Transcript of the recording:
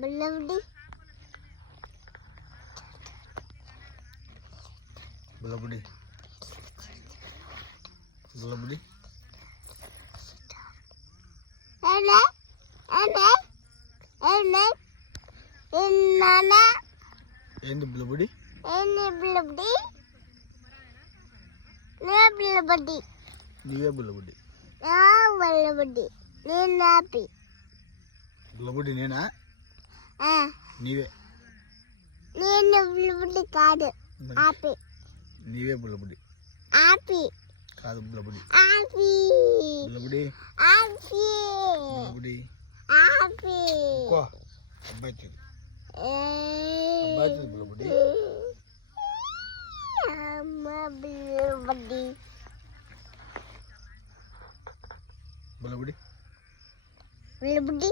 బుల్లబుడి బుల్లబుడి బుల్లబుడి ఏనే ఏనే ఏనే ఇన్నానా ఏంది బుల్లబుడి ఏనే బుల్లబుడి నే బుల్లబుడి నీవే బుల్లబుడి నా బుల్లబుడి నేను హ్యాపీ బుల్లబుడి నేనా నీవే నేను బుల్లబుడి కాదు హ్యాపీ నీవే బుల్లబుడి హ్యాపీ కాదు బుల్లబుడి హ్యాపీ బుల్లబుడి హ్యాపీ బుల్లబుడి హ్యాపీ కో అబ్బాయి బుల్లబుడి బుల్లబుడి బుల్లబుడి బుల్లబుడి